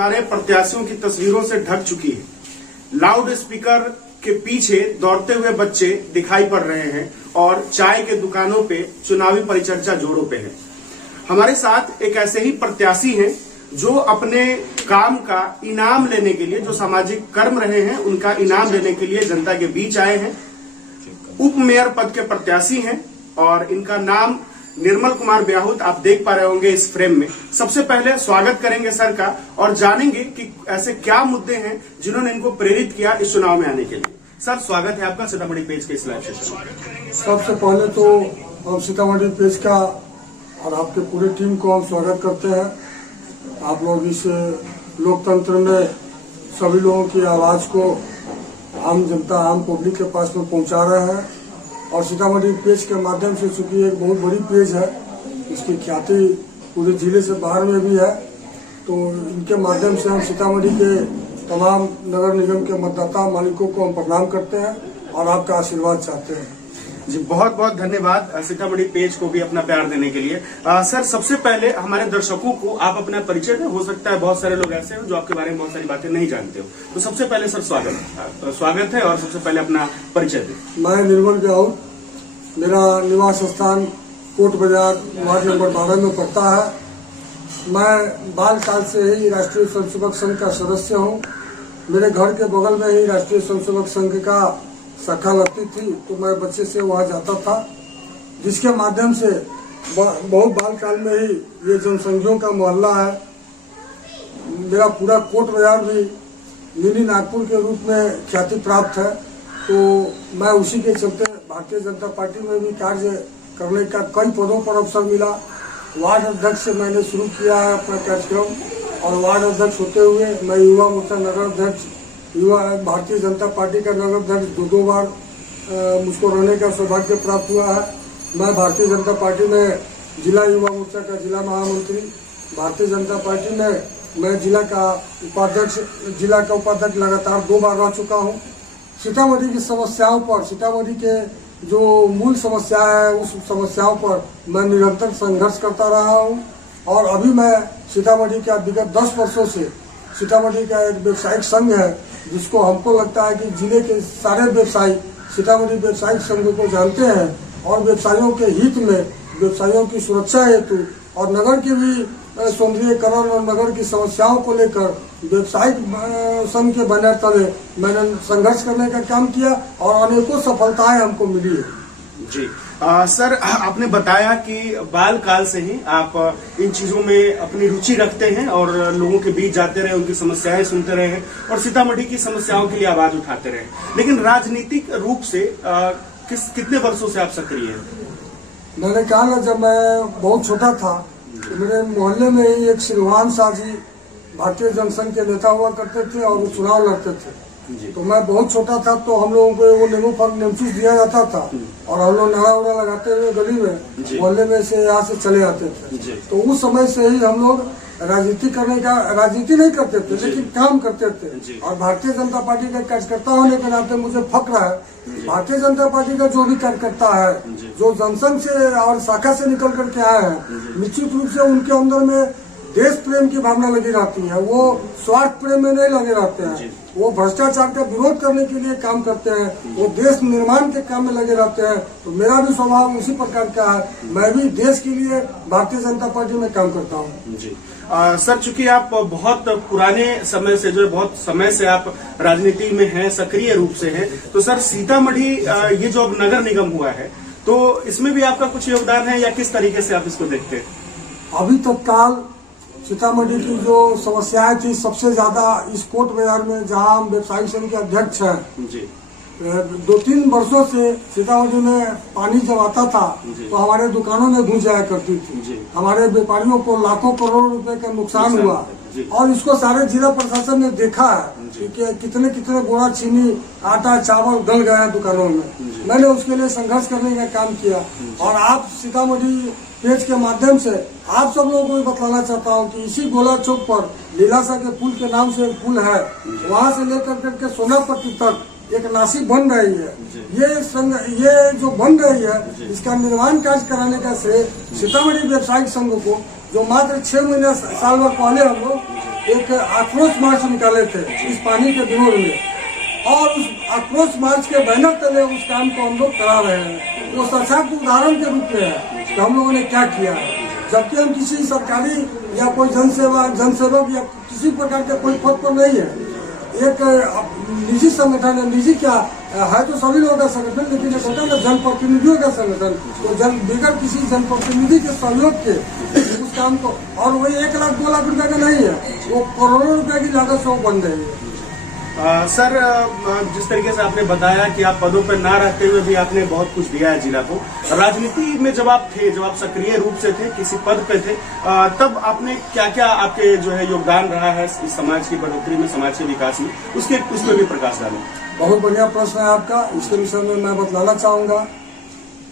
दीवारें प्रत्याशियों की तस्वीरों से ढक चुकी है। लाउड स्पीकर के पीछे दौड़ते हुए बच्चे दिखाई पड़ रहे हैं और चाय के दुकानों पे चुनावी परिचर्चा जोरों पे है। हमारे साथ एक ऐसे ही प्रत्याशी हैं जो अपने काम का इनाम लेने के लिए, जो सामाजिक कर्म रहे हैं उनका इनाम लेने के लिए जनता के बीच आए हैं। उप मेयर पद के प्रत्याशी हैं और इनका नाम निर्मल कुमार ब्याहुत, आप देख पा रहे होंगे इस फ्रेम में। सबसे पहले स्वागत करेंगे सर का और जानेंगे कि ऐसे क्या मुद्दे हैं जिन्होंने इनको प्रेरित किया इस चुनाव में आने के लिए। सर, स्वागत है आपका सीतामढ़ी पेज के इस लाइव सेशन में। सबसे पहले तो हम सीतामढ़ी पेज का और आपके पूरे टीम को हम स्वागत करते हैं। आप लोग इस लोकतंत्र में सभी लोगों की आवाज को आम जनता, आम पब्लिक के पास में पहुंचा रहे हैं और सीतामढ़ी पेज के माध्यम से, चूंकि एक बहुत बड़ी पेज है, इसकी ख्याति पूरे जिले से बाहर में भी है, तो इनके माध्यम से हम सीतामढ़ी के तमाम नगर निगम के मतदाता मालिकों को हम प्रणाम करते हैं और आपका आशीर्वाद चाहते हैं। जी, बहुत बहुत धन्यवाद सीतामढ़ी पेज को भी अपना प्यार देने के लिए। सर, सबसे पहले हमारे दर्शकों को आप अपना परिचय दें। हो सकता है बहुत सारे लोग ऐसे हो जो आपके बारे में बहुत सारी बातें नहीं जानते हो, तो सबसे पहले सर स्वागत है और सबसे पहले अपना परिचय दें। मैं निर्मल ब्याहुत, मेरा निवास स्थान कोट बाजार वार्ड नंबर 12 में पड़ता है। मैं बाल काल से ही राष्ट्रीय स्वयंसेवक संघ का सदस्य हूँ। मेरे घर के बगल में ही राष्ट्रीय स्वयंसेवक संघ का शाखा लगती थी, तो मैं बच्चे से वहाँ जाता था, जिसके माध्यम से बहुत बाल काल में ही ये जनसंघियों का मोहल्ला है। मेरा पूरा कोट बाजार भी मिनी नागपुर के रूप में ख्याति प्राप्त है, तो मैं उसी के चलते भारतीय जनता पार्टी में भी कार्य करने का कई पदों पर अवसर मिला। वार्ड अध्यक्ष से मैंने शुरू किया है अपना कार्यक्रम और वार्ड अध्यक्ष होते हुए मैं युवा मोर्चा नगर अध्यक्ष, भारतीय जनता पार्टी का नगर अध्यक्ष दो बार मुझको रहने का सौभाग्य प्राप्त हुआ है। मैं भारतीय जनता पार्टी में जिला युवा मोर्चा का जिला महामंत्री, भारतीय जनता पार्टी में मैं जिला का उपाध्यक्ष लगातार 2 बार रह चुका हूँ। सीतामढ़ी की समस्याओं पर, सीतामढ़ी के जो मूल समस्या है उस समस्याओं पर मैं निरंतर संघर्ष करता रहा हूँ और अभी मैं सीतामढ़ी का विगत 10 वर्षों से सीतामढ़ी का एक व्यवसायिक संघ है, जिसको हमको लगता है कि जिले के सारे व्यवसायी सीतामढ़ी व्यवसायिक संघ को जानते हैं और व्यवसायियों के हित में, व्यवसायियों की सुरक्षा हेतु और नगर की भी सौंदर्यीकरण और नगर की समस्याओं को लेकर व्यवसायिक संघ के बैनर तले मैंने संघर्ष करने का काम किया और अनेकों सफलताएं हमको मिली है। जी सर, आपने बताया कि बाल काल से ही आप इन चीजों में अपनी रुचि रखते हैं और लोगों के बीच जाते रहे, उनकी समस्याएं सुनते रहे हैं और सीतामढ़ी की समस्याओं के लिए आवाज उठाते रहे। लेकिन राजनीतिक रूप से कितने वर्षों से आप सक्रिय हैं? मैंने कहा ना, जब मैं बहुत छोटा था तो मेरे मोहल्ले में ही एक सिलवान शाह जी भारतीय जनसंघ के नेता हुआ करते थे और वो चुनाव लड़ते थे। तो मैं बहुत छोटा था, तो हम लोगों को वो नेमचूस दिया जाता था और हम लोग नारा उड़ा लगाते हुए गली में मोहल्ले में से यहाँ से चले आते थे। तो उस समय से ही हम लोग राजनीति नहीं करते थे लेकिन काम करते थे और भारतीय जनता पार्टी का कार्यकर्ता होने के नाते मुझे फक्र है। भारतीय जनता पार्टी का जो भी कार्यकर्ता है, जो जनसंघ से और शाखा से निकल करके आए हैं, निश्चित रूप से उनके अंदर में देश प्रेम की भावना लगी रहती है। वो स्वार्थ प्रेम में नहीं लगे रहते हैं, वो भ्रष्टाचार का विरोध करने के लिए काम करते हैं, वो देश निर्माण के काम में लगे रहते हैं। तो मेरा भी स्वभाव उसी प्रकार का है, मैं भी देश के लिए भारतीय जनता पार्टी में काम करता हूँ। जी सर, चूंकि आप बहुत पुराने समय से, जो बहुत समय से आप राजनीति में हैं, सक्रिय रूप से हैं, तो सर सीतामढ़ी ये जो अब नगर निगम हुआ है, तो इसमें भी आपका कुछ योगदान है या किस तरीके से आप इसको देखते हैं? अभी तत्काल सीतामढ़ी की जो समस्याएं थी, सबसे ज्यादा इस कोट बाजार में, जहां हम व्यवसायिक संघ के अध्यक्ष हैं, जी 2-3 वर्षों से सीतामढ़ी में पानी जब आता था तो हमारे दुकानों में घुस जाया करती थी। हमारे व्यापारियों को लाखों करोड़ रुपए का नुकसान हुआ और इसको सारे जिला प्रशासन ने देखा है कि कितने बोरा चीनी, आटा, चावल गल गया है दुकानों में। मैंने उसके लिए संघर्ष करने का काम किया और आप सीतामढ़ी पेज के माध्यम से आप सब लोगों को भी बतलाना चाहता हूँ कि इसी गोला चौक पर लीलासा के पुल के नाम से एक पुल है, वहाँ से लेकर करके सोनापट्टी तक एक नासी बन रही है। ये जो बन रही है, इसका निर्माण कार्य कराने का श्रेय सीतामढ़ी व्यवसायिक संघ को, जो मात्र 6 महीने साल भर पहले हम लोग एक आक्रोश मार्च निकाले थे इस पानी के विरोध में, और उस आक्रोश मार्च के बैनर तले उस काम को हम लोग करा रहे हैं। वो सशक्त उदाहरण के रूप में है कि हम लोगों ने क्या किया है। जबकि हम किसी सरकारी या कोई जनसेवक या किसी प्रकार के कोई पद पर नहीं है, एक निजी संगठन है। निजी क्या है, तो सभी लोगों का संगठन, लेकिन एक होता है ना जनप्रतिनिधियों का संगठन। तो बगैर किसी जनप्रतिनिधि के सहयोग के उस काम को, और वही 1 लाख 2 लाख रुपए का नहीं है, वो करोड़ों रुपए की लागत से वो बन रही है। सर, जिस तरीके से आपने बताया कि आप पदों पर ना रहते हुए भी आपने बहुत कुछ दिया है जिला को, राजनीति में जब आप थे, जब आप सक्रिय रूप से थे, किसी पद पे थे, तब आपने क्या क्या आपके जो है योगदान रहा है इस समाज की बढ़ोतरी में, समाज के विकास में, उस पर भी प्रकाश डालें। बहुत बढ़िया प्रश्न है आपका। इसके विषय में मैं बतलाना चाहूंगा,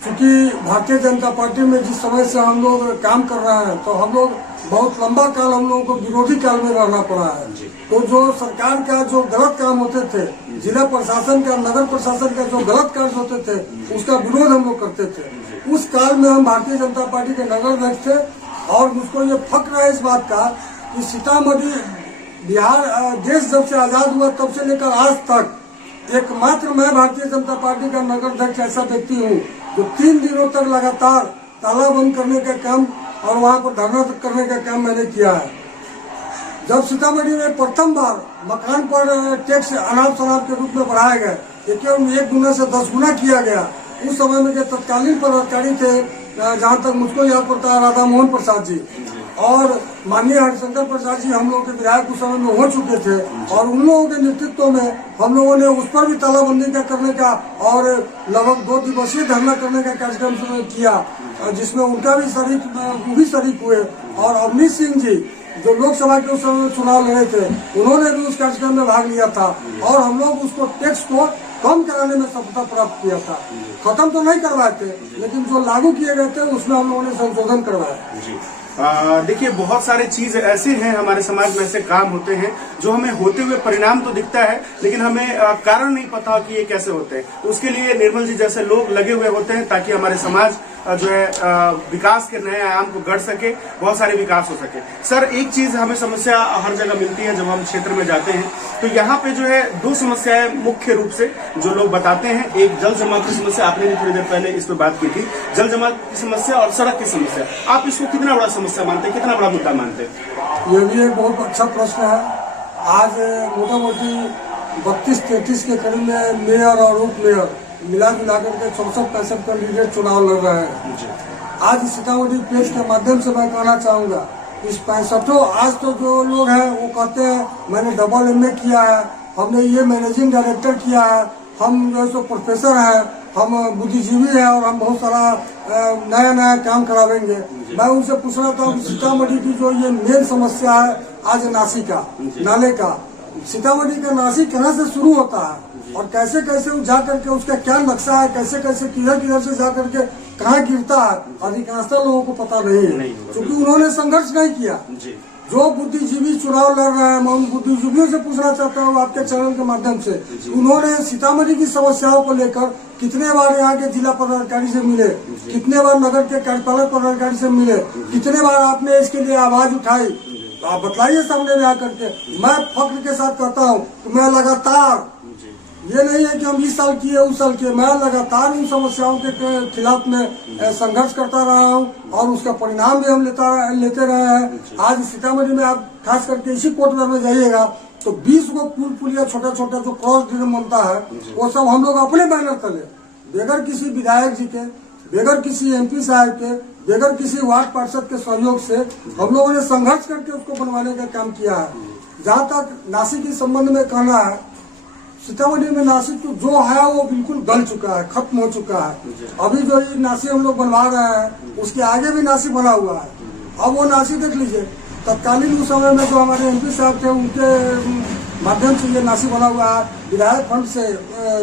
क्योंकि भारतीय जनता पार्टी में जिस समय से हम लोग काम कर रहे हैं, तो हम लोग बहुत लंबा काल हम लोगों को विरोधी काल में रहना पड़ा है। तो जो सरकार का जो गलत काम होते थे, जिला प्रशासन का, नगर प्रशासन का जो गलत कार्य होते थे, उसका विरोध हम लोग करते थे। उस काल में हम भारतीय जनता पार्टी के नगर अध्यक्ष थे, और मुझको ये फक्र है इस बात का कि सीतामढ़ी बिहार देश जब से आजाद हुआ तब से लेकर आज तक एकमात्र मैं भारतीय जनता पार्टी का नगर अध्यक्ष ऐसा व्यक्ति हूँ जो 3 दिनों तक लगातार ताला बंद करने का काम और वहाँ पर धरना करने का काम मैंने किया है। जब सीतामढ़ी में प्रथम बार मकान पर टैक्स अनाप शनाप के रूप में बढ़ाया गया, केवल 1 गुना से 10 गुना किया गया, उस समय में जो तत्कालीन पदाधिकारी थे, जहाँ तक मुझको याद पड़ता है, राधा मोहन प्रसाद जी और माननीय हरिशंकर प्रसाद जी हम लोगों के विधायक उस समय में हो चुके थे, और उन लोगों के नेतृत्व में हम लोगों ने उस पर भी तालाबंदी का करने का और लगभग 2 दिवसीय धरना करने का कार्यक्रम किया, जिसमें उनका भी शरीक हुए। और अवनीश सिंह जी जो लोकसभा के उस समय चुनाव लड़े थे, उन्होंने भी उस कार्यक्रम में भाग लिया था, और हम लोग उसको टैक्स को कम कराने में सफलता प्राप्त किया था। खत्म तो नहीं करवाए थे, लेकिन जो लागू किए गए थे उसमें हम लोगों ने संशोधन करवाया। देखिए, बहुत सारे चीज ऐसे हैं हमारे समाज में, ऐसे काम होते हैं जो हमें होते हुए परिणाम तो दिखता है, लेकिन हमें कारण नहीं पता कि ये कैसे होते हैं। तो उसके लिए निर्मल जी जैसे लोग लगे हुए होते हैं ताकि हमारे समाज जो है विकास के नए आयाम को गढ़ सके, बहुत सारे विकास हो सके। सर, एक चीज हमें समस्या हर जगह मिलती है जब हम क्षेत्र में जाते हैं, तो यहाँ पे जो है 2 समस्याएं मुख्य रूप से जो लोग बताते हैं। एक जल जमाव की समस्या, आपने भी थोड़ी देर पहले इस पर बात की थी, जल जमाव की समस्या और सड़क की समस्या। आप इसको कितना बड़ा समस्या मानते हैं, कितना बड़ा मुद्दा मानते हैं? ये भी एक बहुत अच्छा प्रश्न है। आज मोटा मोटी 32-33 के करीब में मेयर और उप मेयर मिला करके 64-65 कैंडिडेट चुनाव लड़ रहे हैं। आज सीतामढ़ी प्रेस के माध्यम से मैं कहना चाहूंगा, इस 65 आज तो जो लोग हैं वो कहते हैं मैंने डबल MA किया है, हमने ये मैनेजिंग डायरेक्टर किया है, हम जो सो प्रोफेसर हैं, हम बुद्धिजीवी हैं, और हम बहुत सारा नया नया काम करावेंगे। मैं उनसे पूछ रहा था सीतामढ़ी की जो ये मेन समस्या है आज नासी का, नाले का, सीतामढ़ी का नासी कहाँ से शुरू होता है और कैसे कैसे जा करके उसका क्या नक्शा है, कैसे कैसे किधर से जा करके कहाँ गिरता है, अधिकांशतः लोगों को पता नहीं है, क्योंकि उन्होंने संघर्ष नहीं किया। जो बुद्धिजीवी चुनाव लड़ रहे हैं, मैं उन बुद्धिजीवियों से पूछना चाहता हूँ आपके चैनल के माध्यम से, उन्होंने सीतामढ़ी की समस्याओं को लेकर कितने बार यहाँ के जिला पदाधिकारी से मिले, कितने बार नगर के कार्यपालक पदाधिकारी से मिले, कितने बार आपने इसके लिए आवाज उठाई, तो आप बताइए सामने में आकर के। मैं फख्र के साथ कहता हूँ कि मैं लगातार, ये नहीं है कि हम इस साल किए उस साल किए, मैं लगातार इन समस्याओं के खिलाफ में संघर्ष करता रहा हूं, और उसका परिणाम भी हम लेते रहे हैं। आज सीतामढ़ी में आप खास करके इसी कोटनर में जाइएगा तो 20 गो पुल पुलिया छोटा छोटा जो क्रॉस ड्रेन बनता है, वो सब हम लोग अपने बैनर तले, बगैर किसी विधायक जी के, बगैर किसी MP साहब के, बगैर किसी वार्ड पार्षद के सहयोग से हम लोगों ने संघर्ष करके उसको बनवाने का काम किया है। जहाँ तक नासिक के संबंध में कहना है, सीतामढ़ी में नासिक तो जो है वो बिल्कुल गल चुका है, खत्म हो चुका है। अभी जो ये नासिक हम लोग बनवा रहे हैं उसके आगे भी नासिक बना हुआ है। अब वो नासिक देख लीजिए, तत्कालीन उस समय में जो हमारे MP साहब थे उनके माध्यम से ये नासिक बना हुआ है, विधायक फंड से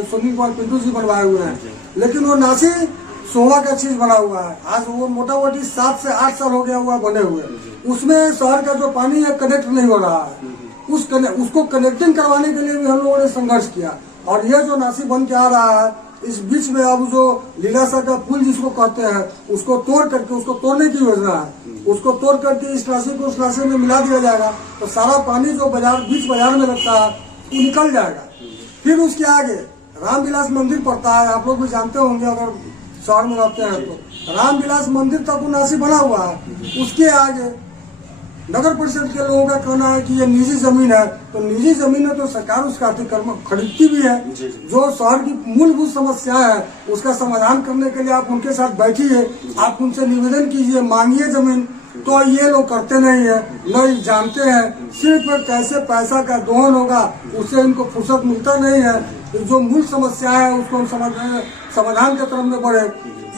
सुनील कुमार पिंटू जी बनवाए हुए हैं, लेकिन वो नासिक शोभा का चीज बना हुआ है। आज वो मोटा मोटी 7 से 8 साल हो गया हुआ बने हुए, उसमें शहर का जो पानी है कनेक्ट नहीं हो रहा है। उसको कनेक्टिंग करवाने के लिए भी हम लोगों ने संघर्ष किया, और ये जो नासिक बन के आ रहा है, इस बीच में अब जो लीलाशाह का पुल जिसको कहते हैं उसको तोड़ करके उसको तोड़ने की योजना है। उसको तोड़ करके इस नासी को उस नासी में मिला दिया जाएगा, तो सारा पानी जो बीच बाजार में लगता है वो निकल जाएगा। फिर उसके आगे रामविलास मंदिर पड़ता है, आप लोग भी जानते होंगे अगर शहर में रहते हैं तो। रामविलास मंदिर तक वो नासी बना हुआ है। उसके आगे नगर परिषद के लोगों का कहना है कि ये निजी जमीन है, तो निजी जमीन है तो सरकार उसका अतिक्रमण खरीदती भी है। जो शहर की मूलभूत समस्या है उसका समाधान करने के लिए आप उनके साथ बैठिए, आप उनसे निवेदन कीजिए, मांगिए जमीन, तो ये लोग करते नहीं है, न जानते हैं सिर्फ कैसे पैसा का दोहन होगा उससे इनको फुर्सत मिलता नहीं है। जो मूल समस्या है उसको हम समाधान के तरफ में बढ़े।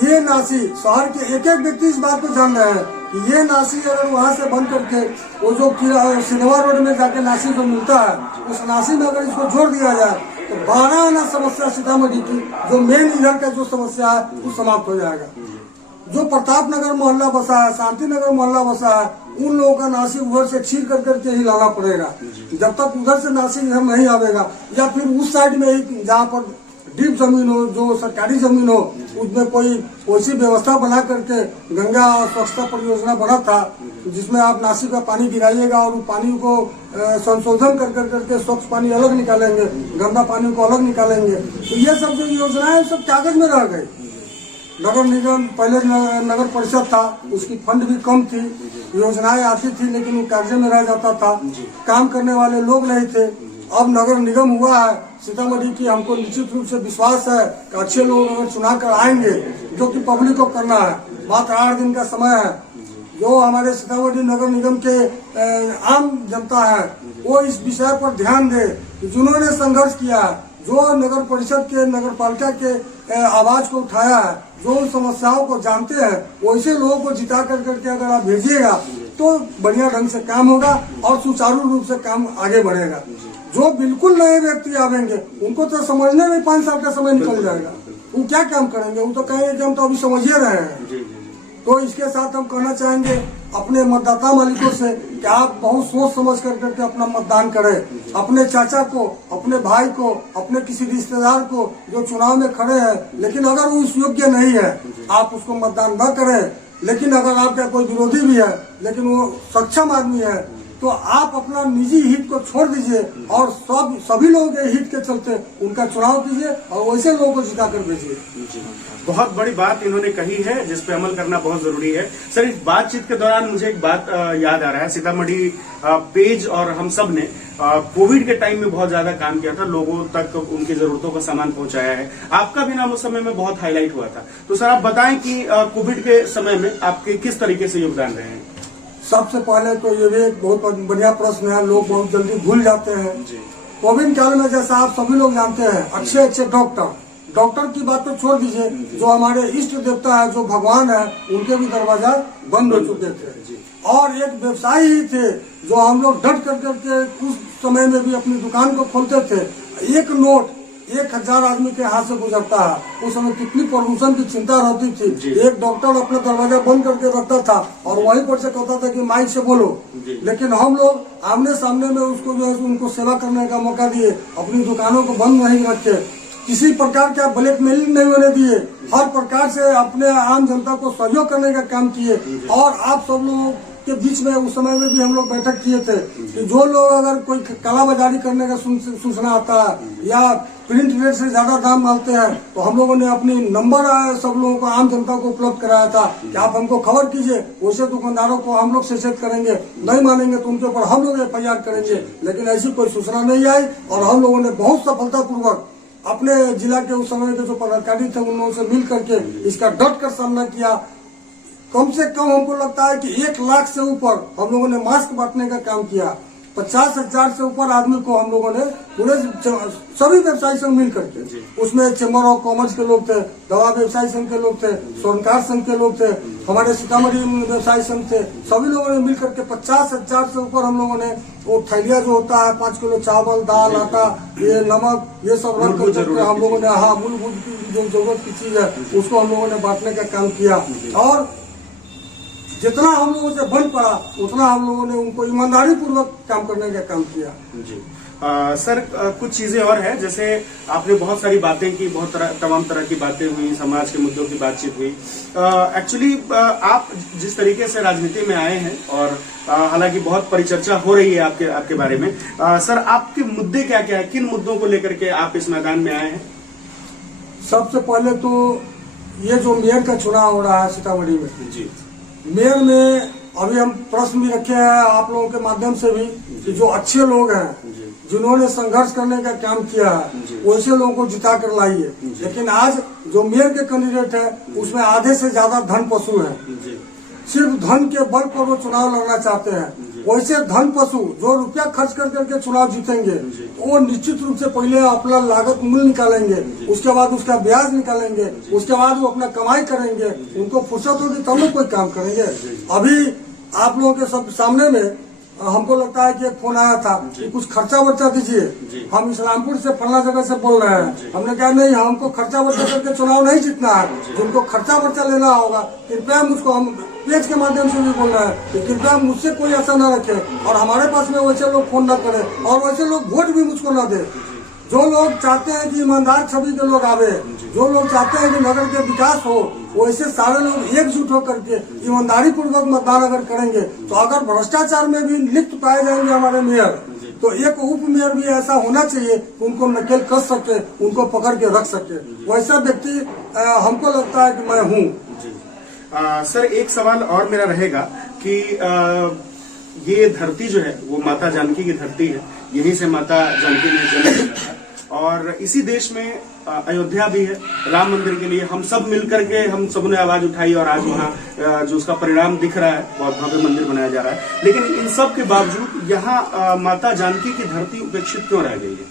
ये नासी शहर के एक एक व्यक्ति इस बात को जान रहे हैं कि ये नासी अगर वहाँ से बंद करके वो जो सिनेमा रोड में जाके नासी जो मिलता है उस नासी में अगर इसको जोड़ दिया जाए तो 12 आना समस्या सीतामढ़ी की जो मेन इधर का जो समस्या है वो समाप्त हो जाएगा। जो प्रताप नगर मोहल्ला बसा है, शांति नगर मोहल्ला बसा है, उन लोगों का नासी उधर से छीन कर करके ही लाना पड़ेगा। जब तक उधर से नासी इधर नहीं आवेगा या फिर उस साइड में ही जहाँ पर डीप जमीन हो, जो सरकारी जमीन हो, उसमें कोई ऐसी व्यवस्था बना करके गंगा स्वच्छता परियोजना बना था जिसमें आप नासी का पानी गिराइएगा और पानी को संशोधन कर करके स्वच्छ पानी अलग निकालेंगे, गंदा पानी को अलग निकालेंगे। तो ये सब जो योजनाएं सब कागज में रह गई। नगर निगम पहले नगर परिषद था, उसकी फंड भी कम थी, योजनाएं आती थी लेकिन वो कागज में रह जाता था, काम करने वाले लोग नहीं थे। अब नगर निगम हुआ है सीतामढ़ी की, हमको निश्चित रूप से विश्वास है कि अच्छे लोग अगर चुनाव कर आएंगे जो कि पब्लिक को करना है। मात्र 8 दिन का समय है। जो हमारे सीतामढ़ी नगर निगम के आम जनता है वो इस विषय पर ध्यान दे कि जिन्होंने संघर्ष किया है, जो नगर परिषद के नगर पालिका के आवाज को उठाया है, जो उन समस्याओं को जानते हैं, वैसे लोगों को जिता कर करके अगर आप भेजिएगा तो बढ़िया ढंग से काम होगा और सुचारू रूप से काम आगे बढ़ेगा। जो बिल्कुल नए व्यक्ति आवेंगे उनको तो समझने में 5 साल का समय निकल जाएगा। वो क्या काम करेंगे? वो तो कहेंगे कि हम तो अभी समझ ही रहे हैं। तो इसके साथ हम कहना चाहेंगे अपने मतदाता मालिकों से कि आप बहुत सोच समझ कर करके अपना मतदान करें। अपने चाचा को, अपने भाई को, अपने किसी रिश्तेदार को जो चुनाव में खड़े हैं लेकिन अगर वो उस योग्य नहीं है आप उसको मतदान न करें। लेकिन अगर आपका कोई विरोधी भी है लेकिन वो सक्षम आदमी है तो आप अपना निजी हित को छोड़ दीजिए और सभी लोगों के हित के चलते उनका चुनाव कीजिए और वैसे लोगों को जिता कर भेजिए। बहुत बड़ी बात इन्होंने कही है जिस पे अमल करना बहुत जरूरी है। सर, इस बातचीत के दौरान मुझे एक बात याद आ रहा है। सीतामढ़ी पेज और हम सब ने कोविड के टाइम में बहुत ज्यादा काम किया था, लोगों तक उनकी जरूरतों का सामान पहुंचाया है। आपका भी नाम उस समय में बहुत हाईलाइट हुआ था। तो सर आप बताएं कि कोविड के समय में आपके किस तरीके से योगदान रहे हैं? सबसे पहले तो ये भी एक बहुत बढ़िया प्रश्न है, लोग बहुत जल्दी भूल जाते हैं। कोविड काल में जैसा आप सभी लोग जानते हैं अच्छे डॉक्टर की बात तो छोड़ दीजिए, जो हमारे इष्ट देवता है, जो भगवान है, उनके भी दरवाजा बंद हो चुके थे। और एक व्यवसायी ही थे जो हम लोग डट कर करके उस समय में भी अपनी दुकान को खोलते थे। एक नोट 1000 आदमी के हाथ से गुजरता है। उस समय कितनी प्रदूषण की चिंता रहती थी। एक डॉक्टर अपना दरवाजा बंद करके रखता था और वहीं पर से कहता था कि माइक से बोलो, लेकिन हम लोग आमने सामने में उसको जो है उनको सेवा करने का मौका दिए, अपनी दुकानों को बंद नहीं रखे, किसी प्रकार का ब्लैकमेलिंग नहीं होने दिए, हर प्रकार से अपने आम जनता को सहयोग करने का काम किए। और आप सब लोगों के बीच में उस समय में भी हम लोग बैठक किए थे कि जो लोग अगर कोई कालाबाजारी करने का सूचना आता है या प्रिंट रेट से ज्यादा दाम मांगते हैं तो हम लोगों ने अपनी नंबर सब लोगों को, आम जनता को उपलब्ध कराया था कि आप हमको खबर कीजिए, वैसे दुकानदारों को हम लोग सचेत करेंगे, नहीं मानेंगे तो उनके ऊपर हम लोग FIR करेंगे। लेकिन ऐसी कोई सूचना नहीं आई और हम लोगों ने बहुत सफलतापूर्वक अपने जिला के उस समय के जो पदाधिकारी थे उन लोगों से मिल करके इसका डट कर सामना किया। कम से कम हमको लगता है कि 1 लाख से ऊपर हम लोगों ने मास्क बांटने का काम किया। 50,000 से ऊपर आदमी को हम लोगों ने पूरे सभी व्यवसायी संघ मिल करके, उसमें चैम्बर ऑफ कॉमर्स के लोग थे, दवा व्यवसायी संघ के लोग थे, स्वर्णकार संघ के लोग थे, हमारे सीतामढ़ी व्यवसायी संघ थे, सभी लोगों ने मिल करके 50,000 से ऊपर हम लोगों ने वो थैलिया जो होता है 5 किलो चावल, दाल, आटा, ये नमक, ये सब रख करके हम लोगों ने मूलभूत की जो जरूरत की चीज है उसको हम लोगों ने बांटने का काम किया। और जितना हम लोगों से बन पड़ा उतना हम लोगों ने उनको ईमानदारी पूर्वक काम करने का काम किया। जी सर कुछ चीजें और है, जैसे आपने बहुत सारी बातें की, तमाम तरह की बातें हुई, समाज के मुद्दों की बातचीत हुई। एक्चुअली आप जिस तरीके से राजनीति में आए हैं और हालांकि बहुत परिचर्चा हो रही है आपके बारे में, सर आपके मुद्दे क्या क्या है, किन मुद्दों को लेकर के आप इस मैदान में आए हैं? सबसे पहले तो ये जो मेयर का चुनाव हो रहा है सीतामढ़ी में जी, मेयर में अभी हम प्रश्न भी रखे हैं आप लोगों के माध्यम से भी कि जो अच्छे लोग हैं जिन्होंने संघर्ष करने का काम किया है वैसे लोगों को जिता कर लाइए। लेकिन आज जो मेयर के कैंडिडेट है उसमें आधे से ज्यादा धन पशु है, सिर्फ धन के बल पर वो चुनाव लड़ना चाहते हैं। वैसे धन पशु जो रुपया खर्च कर करके चुनाव जीतेंगे वो निश्चित रूप से पहले अपना लागत मूल्य निकालेंगे, उसके बाद उसका ब्याज निकालेंगे, उसके बाद वो अपना कमाई करेंगे, उनको फुर्सत होगी तब लोग कोई काम करेंगे। अभी आप लोगों के सब सामने में हमको लगता है कि एक फोन आया था कि कुछ खर्चा वर्चा दीजिए, हम इस्लामपुर से फला जगह से बोल रहे हैं। हमने कहा नहीं, हमको खर्चा वर्चा करके चुनाव नहीं जीतना है, जिनको खर्चा वर्चा लेना होगा कृपया मुझको, हम पेज के माध्यम से भी बोल रहे हैं कि कृपया मुझसे कोई ऐसा न रखे और हमारे पास में वैसे लोग फोन न करे और वैसे लोग वोट भी मुझको न दे। जो लोग चाहते हैं कि ईमानदार छवि के लोग आवे, जो लोग चाहते हैं कि नगर के विकास हो, वैसे सारे लोग एकजुट होकर के ईमानदारी पूर्वक मतदान अगर करेंगे तो अगर भ्रष्टाचार में भी लिप्त पाए जाएंगे हमारे मेयर, तो एक उप मेयर भी ऐसा होना चाहिए कि उनको नकेल कस सके, उनको पकड़ के रख सके। वैसा व्यक्ति हमको लगता है कि मैं हूँ। सर एक सवाल और मेरा रहेगा कि ये धरती जो है वो माता जानकी की धरती है, यहीं से माता जानकी ने जन्म लिया था और इसी देश में अयोध्या भी है। राम मंदिर के लिए हम सब मिलकर के हम सब ने आवाज उठाई और आज वहाँ जो उसका परिणाम दिख रहा है, बहुत भव्य मंदिर बनाया जा रहा है। लेकिन इन सब के बावजूद यहाँ माता जानकी की धरती उपेक्षित क्यों रह गई है?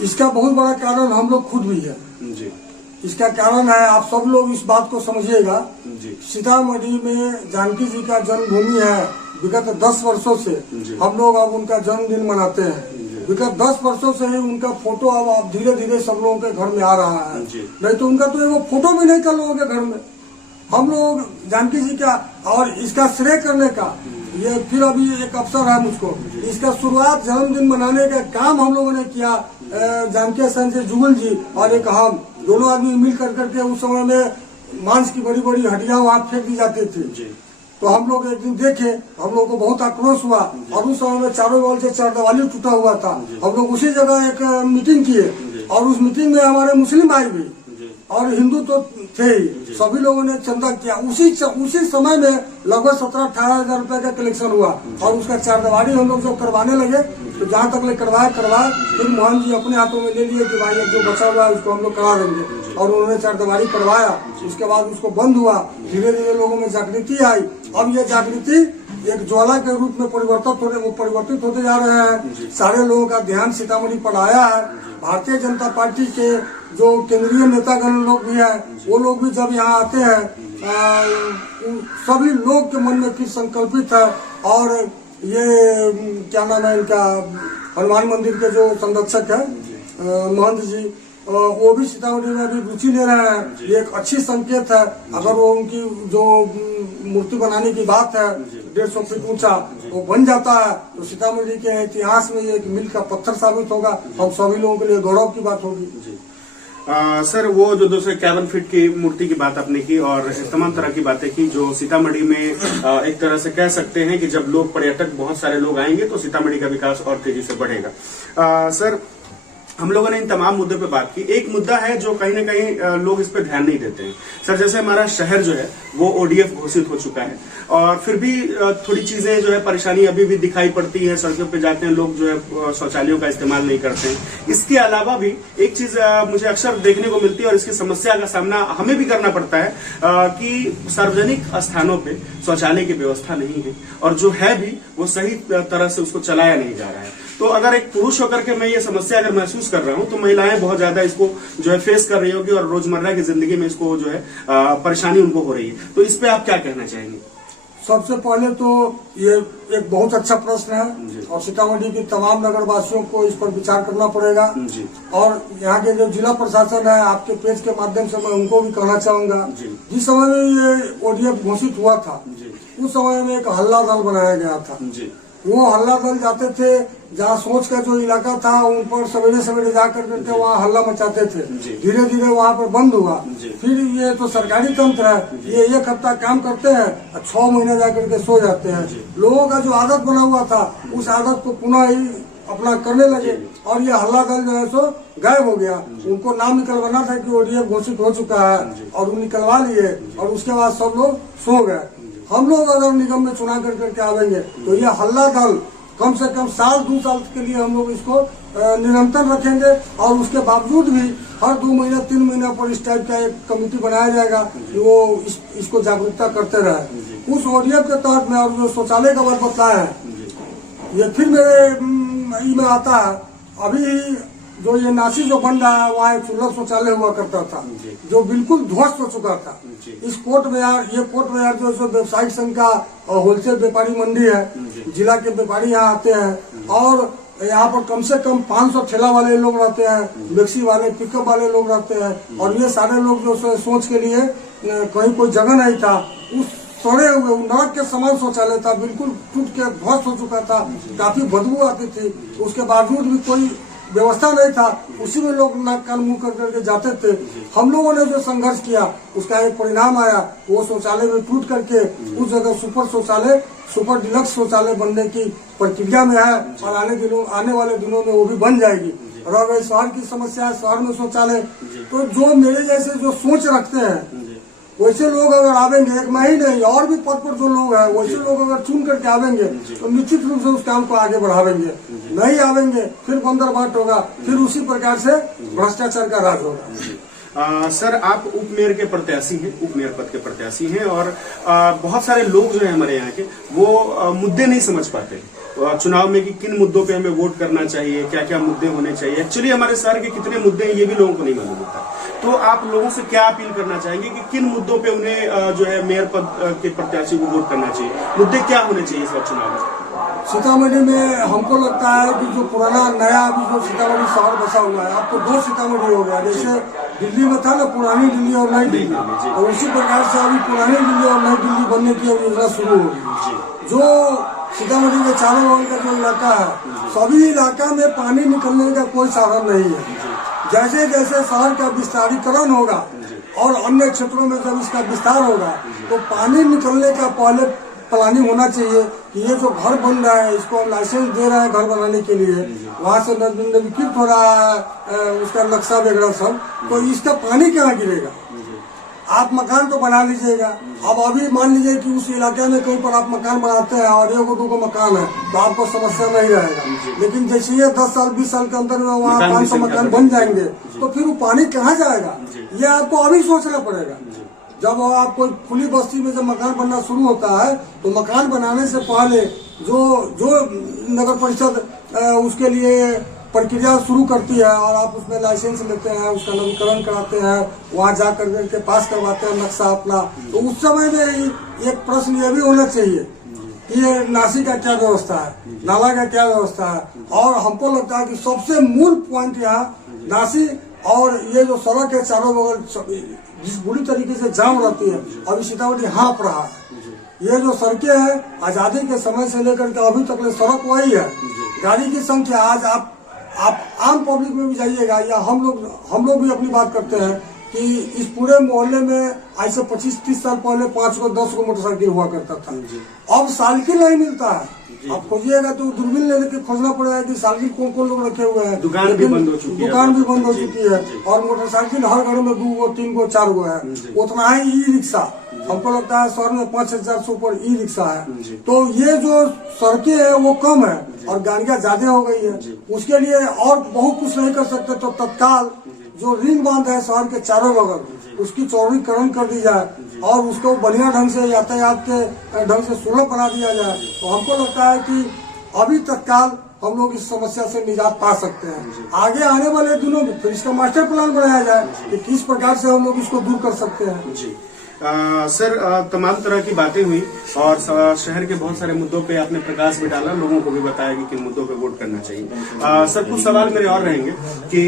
इसका बहुत बड़ा कारण हम लोग खुद भी है जी। इसका कारण है, आप सब लोग इस बात को समझिएगा, सीतामढ़ी में जानकी जी का जन्मभूमि है। विगत 10 वर्षों से हम लोग अब उनका जन्मदिन मनाते हैं। विगत 10 वर्षों से ही उनका फोटो अब धीरे धीरे सब लोगों के घर में आ रहा है। नहीं तो उनका तो वो फोटो भी नहीं था लोगों के घर में। हम लोग जानकी जी का और इसका श्रेय करने का ये फिर अभी एक अवसर है मुझको, इसका शुरुआत जन्मदिन मनाने का काम हम लोगों ने किया। जानकी संजय जुगल जी और एक हम दोनों आदमी मिल करके उस समय में मांस की बड़ी बड़ी हड्डियां वहां फेंक दी जाती थी। तो हम लोग एक दिन देखे, हम लोग को बहुत आक्रोश हुआ और उस समय में चारों बगल से चारदीवारी टूटा हुआ था। हम लोग उसी जगह एक मीटिंग किए और उस मीटिंग में हमारे मुस्लिम भाई भी और हिंदू तो थे ही, सभी लोगों ने चंदा किया। उसी समय में लगभग 17-18 हजार रुपए का कलेक्शन हुआ और उसका चारदीवारी हम लोग जब करवाने लगे तो जहाँ तक ले करवाया फिर मोहन जी अपने हाथों में ले लिए कि भाई जो बचा हुआ है उसको हम लोग करा देंगे और उन्होंने चारदीवारी करवाया। उसके बाद उसको बंद हुआ, धीरे धीरे लोगों में जागृति आई। अब ये जागृति एक ज्वाला के रूप में परिवर्तित होते जा रहे हैं। सारे लोगों का ध्यान सीतामढ़ी पर आया है। भारतीय जनता पार्टी के जो केंद्रीय नेतागण लोग भी है वो लोग भी जब यहाँ आते हैं सभी लोग के मन में फिर संकल्पित है। और ये क्या नाम है इनका, हनुमान मंदिर के जो संरक्षक है महंत जी, वो भी सीतामढ़ी में अभी रुचि ले रहे हैं। ये एक अच्छी संकेत है। अगर वो उनकी जो मूर्ति बनाने की बात है 150 फीट ऊंचा वो बन जाता है तो सीतामढ़ी के इतिहास में ये एक मील का पत्थर साबित होगा। हम सभी लोगों के लिए गौरव की बात होगी। सर वो जो 251 फीट की मूर्ति की बात आपने की और तमाम तरह की बातें की जो सीतामढ़ी में एक तरह से कह सकते हैं कि जब लोग पर्यटक बहुत सारे लोग आएंगे तो सीतामढ़ी का विकास और तेजी से बढ़ेगा। सर हम लोगों ने इन तमाम मुद्दों पे बात की। एक मुद्दा है जो कहीं ना कहीं लोग इस पे ध्यान नहीं देते हैं। सर जैसे हमारा शहर जो है वो ODF घोषित हो चुका है और फिर भी थोड़ी चीजें जो है परेशानी अभी भी दिखाई पड़ती है। सड़कों पे जाते हैं लोग जो है शौचालयों का इस्तेमाल नहीं करते हैं। इसके अलावा भी एक चीज मुझे अक्सर देखने को मिलती है और इसकी समस्या का सामना हमें भी करना पड़ता है कि सार्वजनिक स्थानों पे शौचालय की व्यवस्था नहीं है और जो है भी वो सही तरह से उसको चलाया नहीं जा रहा है। तो अगर एक पुरुष होकर के मैं ये समस्या अगर महसूस कर रहा हूँ तो महिलाएं बहुत ज्यादा इसको जो है फेस कर रही होगी और रोजमर्रा की जिंदगी में इसको जो है परेशानी उनको हो रही है। तो इस पे आप क्या कहना चाहेंगे? सबसे पहले तो ये एक बहुत अच्छा प्रश्न है और सीतामढ़ी की तमाम नगरवासियों को इस पर विचार करना पड़ेगा। और यहाँ के जो जिला प्रशासन है आपके पेज के माध्यम से मैं उनको भी कहना चाहूंगा, जिस समय में ये ODF घोषित हुआ था उस समय में एक हल्ला दल बनाया गया था। वो हल्ला दल जाते थे जहाँ सोच का जो इलाका था उन पर सवेरे सवेरे जाकर के वहाँ हल्ला मचाते थे। धीरे धीरे वहाँ पर बंद हुआ। फिर ये तो सरकारी तंत्र है, ये 1 हफ्ता काम करते हैं और 6 महीने जाकर के सो जाते हैं। लोगों का जो आदत बना हुआ था उस आदत को पुनः ही अपना करने लगे और ये हल्ला दल जो है सो गायब हो गया। उनको नाम निकलवाना था कि ओडीएफ घोषित हो चुका है और वो निकलवा लिए और उसके बाद सब लोग सो गए। हम लोग अगर निगम में चुनाव करके आवेंगे तो ये हल्ला दल कम से कम 2 साल के लिए हम लोग इसको निरंतर रखेंगे और उसके बावजूद भी हर 2 महीना 3 महीना पर इस टाइप का एक कमेटी बनाया जाएगा कि वो इसको जागरूकता करते रहे। उस ओडीएफ के तहत में और जो शौचालय का बात बताया है ये फिर मेरे में आता है। अभी जो ये नासी जो बन रहा है वहाँ एक सुलभ शौचालय हुआ करता था जो बिल्कुल ध्वस्त हो चुका था। इस कोट बाजार जो व्यवसायिक संघ का होलसेल व्यापारी मंडी है, जिला के व्यापारी यहाँ आते हैं और यहाँ पर कम से कम 500 ठेला वाले लोग रहते हैं, मैक्सी वाले, पिकअप वाले लोग रहते हैं और ये सारे लोग जो सोच के लिए कहीं कोई जगह नहीं था, उस सड़े हुए नरक के समान शौचालय था, बिल्कुल टूट के ध्वस्त हो चुका था, काफी बदबू आती थी। उसके बावजूद भी कोई व्यवस्था नहीं था, उसी में लोग नाक कान मुंह करके जाते थे। हम लोगों ने जो संघर्ष किया उसका एक परिणाम आया, वो शौचालय में टूट करके उस जगह सुपर शौचालय, सुपर डिलक्स शौचालय बनने की प्रक्रिया में है और आने वाले दिनों में वो भी बन जाएगी। रह गई शहर की समस्या, शहर में शौचालय, तो जो मेरे जैसे जो सोच रखते हैं वैसे लोग अगर आवेंगे, एक मैं ही नहीं और भी पद पर जो लोग हैं वैसे लोग अगर चुन करके आवेंगे तो निश्चित रूप से उस काम को आगे बढ़ावेंगे। नहीं आवेंगे फिर बंदर बाट होगा, फिर उसी प्रकार से भ्रष्टाचार का राज होगा। सर आप उप मेयर के प्रत्याशी हैं, उप मेयर पद के प्रत्याशी हैं और बहुत सारे लोग जो है हमारे यहाँ के वो मुद्दे नहीं समझ पाते चुनाव में कि किन मुद्दों पे हमें वोट करना चाहिए, क्या क्या मुद्दे होने चाहिए। एक्चुअली हमारे शहर के कितने मुद्दे हैं ये भी लोगों को नहीं मालूम होता। तो आप लोगों से क्या अपील करना चाहेंगे कि किन मुद्दों पे उन्हें जो है मेयर पद के प्रत्याशी को वोट करना चाहिए, मुद्दे क्या होने चाहिए इस बार चुनाव में? सीतामढ़ी में हमको लगता है कि जो पुराना नया अभी जो सीतामढ़ी शहर बसा हुआ है, अब तो 2 सीतामढ़ी हो गया। जैसे दिल्ली में था ना पुरानी दिल्ली और नई दिल्ली, और उसी प्रकार से अभी पुरानी दिल्ली और नई दिल्ली बनने की अब योजना शुरू होगी। जो सीतामढ़ी के चारों बगल का जो इलाका है, सभी इलाका में पानी निकलने का कोई साधन नहीं है। जैसे जैसे शहर का विस्तारीकरण होगा और अन्य क्षेत्रों में जब इसका विस्तार होगा तो पानी निकलने का पहले प्लानिंग होना चाहिए कि ये जो घर बन रहा है इसको हम लाइसेंस दे रहे हैं घर बनाने के लिए, वहाँ से नवीकृत हो रहा है उसका नक्शा वगैरह सब, तो इसका पानी कहाँ गिरेगा? आप मकान तो बना लीजिएगा। अब अभी मान लीजिए कि उस इलाके में कहीं पर आप मकान बनाते हैं और 1-2 मकान है तो आपको समस्या नहीं रहेगा। लेकिन जैसे ये 10 साल 20 साल के अंदर में वहाँ 500 मकान बन जाएंगे तो फिर वो पानी कहाँ जाएगा, ये आपको अभी सोचना पड़ेगा। जब आप कोई खुली बस्ती में जब मकान बनना शुरू होता है तो मकान बनाने से पहले जो नगर परिषद उसके लिए प्रक्रिया शुरू करती है और आप उसमें लाइसेंस लेते हैं, उसका नवीकरण कराते हैं, वहाँ जाकर के पास करवाते हैं नक्शा अपना, तो उस समय में एक प्रश्न ये भी होना चाहिए कि ये नासी का क्या व्यवस्था है, नाला का क्या व्यवस्था है। और हमको लगता है कि सबसे मूल पॉइंट यहाँ नासी और ये जो सड़क है चारों बगल जिस बुरी तरीके से जाम रहती है, अभी सीतामढ़ी हाँप रहा है। ये जो सड़कें हैं आजादी के समय से लेकर के अभी तक सड़क वही है। गाड़ी की संख्या आज आप आम पब्लिक में भी जाइएगा या हम लोग भी अपनी बात करते हैं कि इस पूरे मोहल्ले में आज से 25-30 साल पहले 5 को 10 को मोटरसाइकिल हुआ करता था। अब साइकिल नहीं मिलता है, आप खोजिएगा तो दूरबीन लेने के खोजना पड़ेगा कि साइकिल कौन कौन लोग रखे हुए हैं। दुकान भी बंद हो चुकी है और मोटरसाइकिल हर घर में 2 गो 3 गो 4 गो है। उतना ही ई रिक्शा, हमको लगता है शहर में 5,000 से ऊपर ई रिक्शा है। तो ये जो सड़कें है वो कम है और गाड़ियां ज्यादा हो गई है। उसके लिए और बहुत कुछ नहीं कर सकते तो तत्काल जो रिंग बांध है शहर के चारों बगल उसकी चौड़ीकरण कर दी जाए और उसको बढ़िया ढंग से यातायात के ढंग से सुलभ बना दिया जाए तो हमको लगता है कि अभी तत्काल हम लोग इस समस्या से निजात पा सकते हैं। आगे आने वाले दिनों में फिर इसका मास्टर प्लान बनाया जाए कि किस प्रकार से हम लोग इसको दूर कर सकते हैं। जी सर तमाम तरह की बातें हुई और शहर के बहुत सारे मुद्दों पे आपने प्रकाश भी डाला, लोगों को भी बताया कि किन मुद्दों पे वोट करना चाहिए। सर कुछ सवाल मेरे और रहेंगे कि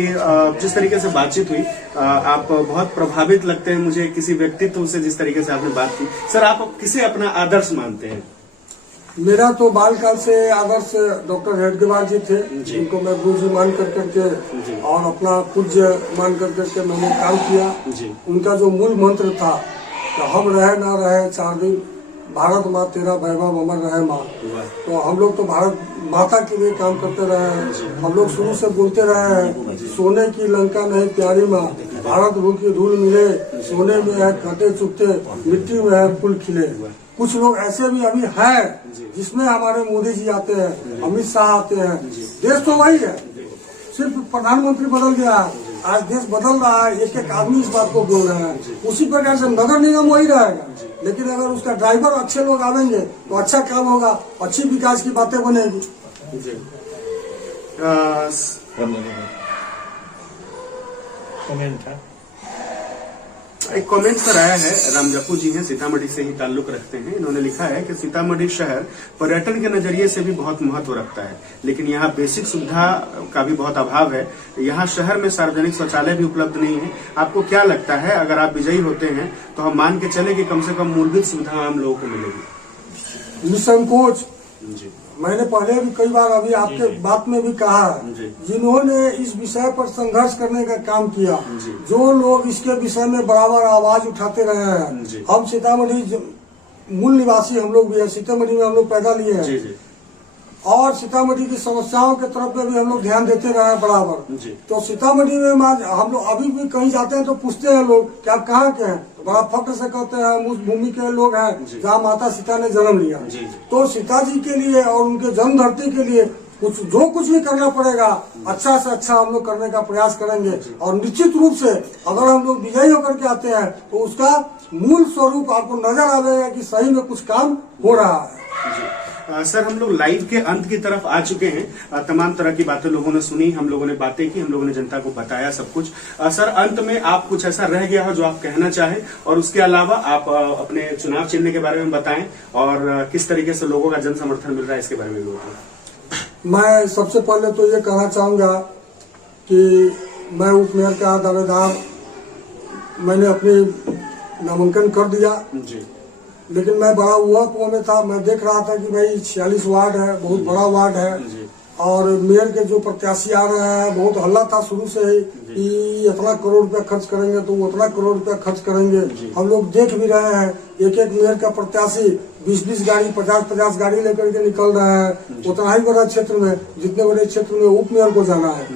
जिस तरीके से बातचीत हुई आप बहुत प्रभावित लगते हैं मुझे किसी व्यक्तित्व से जिस तरीके से आपने बात की। सर आप किसे अपना आदर्श मानते हैं? मेरा तो बालकाल से आदर्श डॉक्टर हेडगेवार जी थे, जिनको मैं गुरु जी मान कर करके और अपना पूज्य मान कर करके मैंने काम किया। उनका जो मूल मंत्र था कि हम रहे ना रहे 4 दिन, भारत माँ तेरा वैभव अमर रहे माँ। तो हम लोग तो भारत माता के लिए काम करते रहे हैं। हम लोग शुरू से बोलते रहे हैं, सोने की लंका नहीं प्यारी माँ, भारत भू की धूल मिले, सोने में है कांटे चुभते, मिट्टी में है फूल खिले। कुछ लोग ऐसे भी अभी हैं जिसमें हमारे मोदी जी आते हैं, अमित शाह आते हैं। देश तो वही है, सिर्फ प्रधानमंत्री बदल गया है। आज देश बदल रहा है, एक एक आदमी इस बात को बोल रहे हैं। उसी प्रकार से नगर निगम वही रहेगा, लेकिन अगर उसका ड्राइवर अच्छे लोग आवेंगे तो अच्छा काम होगा, अच्छी विकास की बातें बनेगी। एक कमेंट पर आया है, राम जप्पू जी हैं, सीतामढ़ी से ही ताल्लुक रखते हैं। इन्होंने लिखा है कि सीतामढ़ी शहर पर्यटन के नजरिए से भी बहुत महत्व रखता है, लेकिन यहाँ बेसिक सुविधा का भी बहुत अभाव है। यहाँ शहर में सार्वजनिक शौचालय भी उपलब्ध नहीं है। आपको क्या लगता है, अगर आप विजयी होते हैं तो हम मान के चले कि कम से कम मूलभूत सुविधा आम लोगों को मिलेगी? निसंकोच। जी, मैंने पहले भी कई बार अभी आपके बात में भी कहा है, जिन्होंने इस विषय पर संघर्ष करने का काम किया, जो लोग इसके विषय में बराबर आवाज उठाते रहे हैं। हम सीतामढ़ी मूल निवासी हम लोग भी है, सीतामढ़ी में हम लोग पैदा लिए हैं और सीतामढ़ी की समस्याओं के तरफ में भी हम लोग ध्यान देते रहे हैं बराबर। तो सीतामढ़ी में हम लोग अभी भी कहीं जाते हैं तो पूछते हैं लोग कि आप कहाँ के हैं, तो बड़ा फख्र से कहते हैं हम उस भूमि के लोग हैं जहाँ माता सीता ने जन्म लिया। तो सीता जी के लिए और उनके जन्म धरती के लिए जो कुछ भी करना पड़ेगा, अच्छा से अच्छा हम लोग करने का प्रयास करेंगे। और निश्चित रूप से अगर हम लोग विजयी होकर के आते हैं तो उसका मूल स्वरूप आपको नजर आएगा कि सही में कुछ काम हो रहा है। सर, हम लोग लाइव के अंत की तरफ आ चुके हैं। तमाम तरह की बातें लोगों ने सुनी, हम लोगों ने बातें की, हम लोगों ने जनता को बताया सब कुछ। सर, अंत में आप कुछ ऐसा रह गया हो जो आप कहना चाहें, और उसके अलावा आप अपने चुनाव चिन्ह के बारे में बताएं और किस तरीके से लोगों का जन समर्थन मिल रहा है इसके बारे में भी बताएं। मैं सबसे पहले तो ये कहना चाहूंगा कि मैं उपमेयर का दावेदार, मैंने अपनी नामांकन कर दिया जी, लेकिन मैं बड़ा हुआ में था। मैं देख रहा था कि भाई 46 वार्ड है, बहुत बड़ा वार्ड है और मेयर के जो प्रत्याशी आ रहे हैं, बहुत हल्ला था शुरू से ही कि इतना करोड़ रुपया खर्च करेंगे तो उतना करोड़ रुपया खर्च करेंगे। हम लोग देख भी रहे हैं, एक एक मेयर का प्रत्याशी 20-20 गाड़ी 50-50 गाड़ी लेकर के निकल रहे हैं। उतना ही बड़ा क्षेत्र में, जितने बड़े क्षेत्र में उप मेयर को जाना है,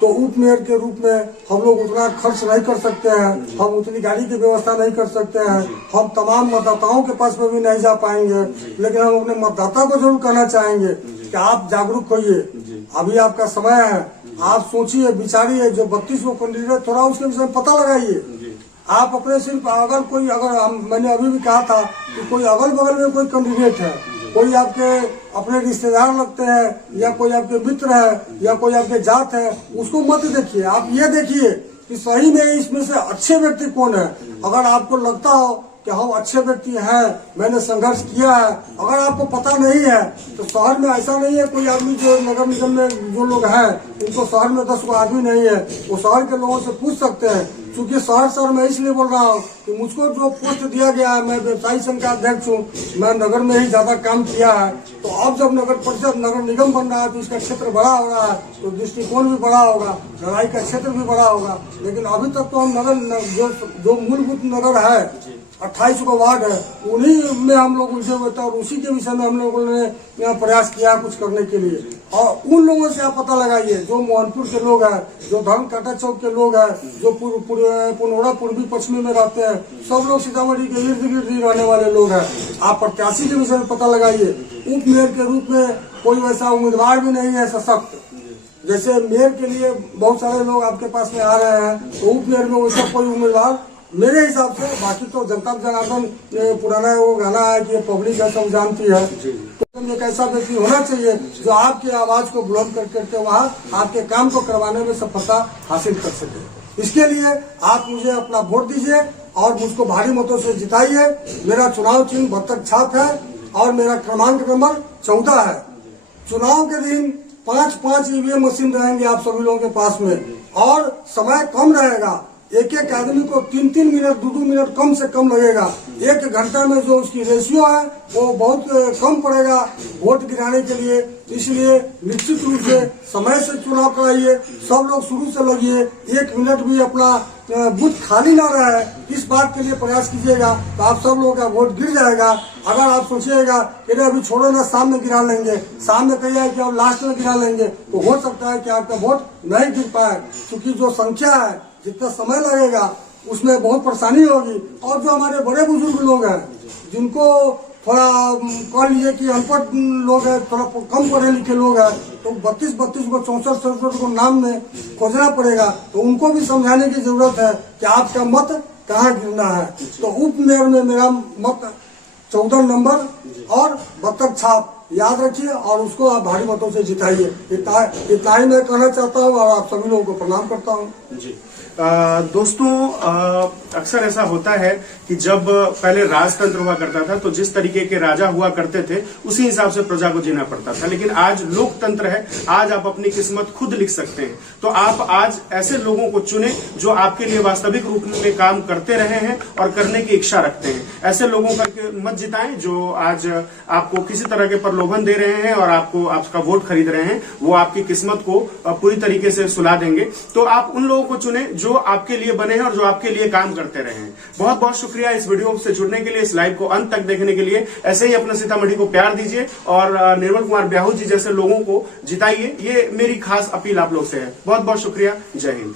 तो उप मेयर के रूप में हम लोग उतना खर्च नहीं कर सकते हैं, हम उतनी गाड़ी की व्यवस्था नहीं कर सकते हैं, हम तमाम मतदाताओं के पास में भी नहीं जा पाएंगे। लेकिन हम अपने मतदाता को जरूर कहना चाहेंगे कि आप जागरूक होइए, अभी आपका समय है, आप सोचिए विचारिए। जो 32 को कैंडिडेट थोड़ा उसके विषय में पता लगाइए। आप अपने सिर्फ अगर मैंने अभी भी कहा था कि कोई अगल बगल में कोई कैंडिडेट है, कोई आपके अपने रिश्तेदार लगते हैं या कोई आपके मित्र है या कोई आपके जात है, उसको मत देखिए। आप ये देखिए कि सही में इसमें से अच्छे व्यक्ति कौन है। अगर आपको लगता हो कि हम अच्छे व्यक्ति हैं, मैंने संघर्ष किया है, अगर आपको पता नहीं है तो शहर में ऐसा नहीं है कोई आदमी जो नगर निगम में जो लोग हैं उनको शहर में 10 को आदमी नहीं है, वो शहर के लोगों से पूछ सकते हैं। क्योंकि शहर मैं इसलिए बोल रहा हूँ कि मुझको जो पोस्ट दिया गया है, मैं व्यवसायी संघ का अध्यक्ष हूँ, मैं नगर में ही ज्यादा काम किया है। तो अब जब नगर परिषद नगर निगम बन रहा है तो इसका क्षेत्र बड़ा हो रहा है, तो दृष्टिकोण भी बड़ा होगा, लड़ाई का क्षेत्र भी बड़ा होगा। लेकिन अभी तक तो हम नगर जो मूलभूत नगर है 28 को वार्ड है, उन्हीं में हम लोग उलझे हुए थे और उसी के विषय में हम लोगों ने यहाँ प्रयास किया कुछ करने के लिए। और उन लोगों से आप पता लगाइए जो मोहनपुर के लोग हैं, जो धर्म काटा चौक के लोग हैं, जो पुनौरा पूर्वी पश्चिमी में रहते हैं, सब लोग सीतामढ़ी के इर्द गिर्द ही रहने वाले लोग हैं। आप प्रत्याशी के विषय में पता लगाइए। उप मेयर के रूप में कोई वैसा उम्मीदवार भी नहीं है सशक्त। जैसे मेयर के लिए बहुत सारे लोग आपके पास में आ रहे हैं, तो उप मेयर में वैसा कोई उम्मीदवार मेरे हिसाब से, बाकी तो जनता जनार्दन पुराना वो गाना है कि ये पब्लिक है सब जानती है, तो एक ऐसा व्यक्ति होना चाहिए जो आपकी आवाज को बुलंद करके वहाँ आपके काम को करवाने में सफलता हासिल कर सके। इसके लिए आप मुझे अपना वोट दीजिए और मुझको भारी मतों से जिताइए। मेरा चुनाव चिन्ह बत्तख छाप है और मेरा क्रमांक नंबर 14 है। चुनाव के दिन 5-5 ईवीएम मशीन रहेंगे आप सभी लोगों के पास में और समय कम रहेगा। एक एक आदमी को 3-3 मिनट 2-2 मिनट कम से कम लगेगा। 1 घंटा में जो उसकी रेशियो है वो बहुत कम पड़ेगा वोट गिराने के लिए। इसलिए निश्चित रूप से समय से चुनाव कराइए, सब लोग शुरू से लगिए, 1 मिनट भी अपना बूथ खाली ना रहे, इस बात के लिए प्रयास कीजिएगा तो आप सब लोगों का वोट गिर जाएगा। अगर आप सोचिएगा कि अभी छोड़ो ना, शाम में गिरा लेंगे, शाम में कहिए कि अब लास्ट में गिरा लेंगे, तो हो सकता है कि आपका वोट नहीं गिर पाए, क्योंकि जो संख्या है, जितना समय लगेगा उसमें बहुत परेशानी होगी। और जो हमारे बड़े बुजुर्ग लोग हैं, जिनको थोड़ा कह लीजिए कि अनपढ़ लोग हैं, थोड़ा कम पढ़े लिखे लोग हैं, तो 32 को 64 को नाम में खोजना पड़ेगा, तो उनको भी समझाने की जरूरत है कि आपका मत कहाँ गिरना है। तो उप मेयर में मेरा मत 14 नंबर और बत्तख छाप याद रखिए और उसको आप भारी मतों से जिताइए। इतना ही मैं कहना चाहता हूँ और आप सभी लोगों को प्रणाम करता हूँ। जी दोस्तों, अक्सर ऐसा होता है कि जब पहले राजतंत्र हुआ करता था तो जिस तरीके के राजा हुआ करते थे उसी हिसाब से प्रजा को जीना पड़ता था, लेकिन आज लोकतंत्र है, आज आप अपनी किस्मत खुद लिख सकते हैं। तो आप आज ऐसे लोगों को चुने जो आपके लिए वास्तविक रूप में काम करते रहे हैं और करने की इच्छा रखते हैं। ऐसे लोगों का मत जिताएं जो आज आपको किसी तरह के प्रलोभन दे रहे हैं और आपको आपका वोट खरीद रहे हैं, वो आपकी किस्मत को पूरी तरीके से सुला देंगे। तो आप उन लोगों को चुने जो आपके लिए बने हैं और जो आपके लिए काम करते रहे हैं। बहुत बहुत शुक्रिया इस वीडियो से जुड़ने के लिए, इस लाइव को अंत तक देखने के लिए। ऐसे ही अपने सीतामढ़ी को प्यार दीजिए और निर्मल कुमार ब्याहू जी जैसे लोगों को जिताइए, ये मेरी खास अपील आप लोग से है। बहुत बहुत शुक्रिया। जय हिंद।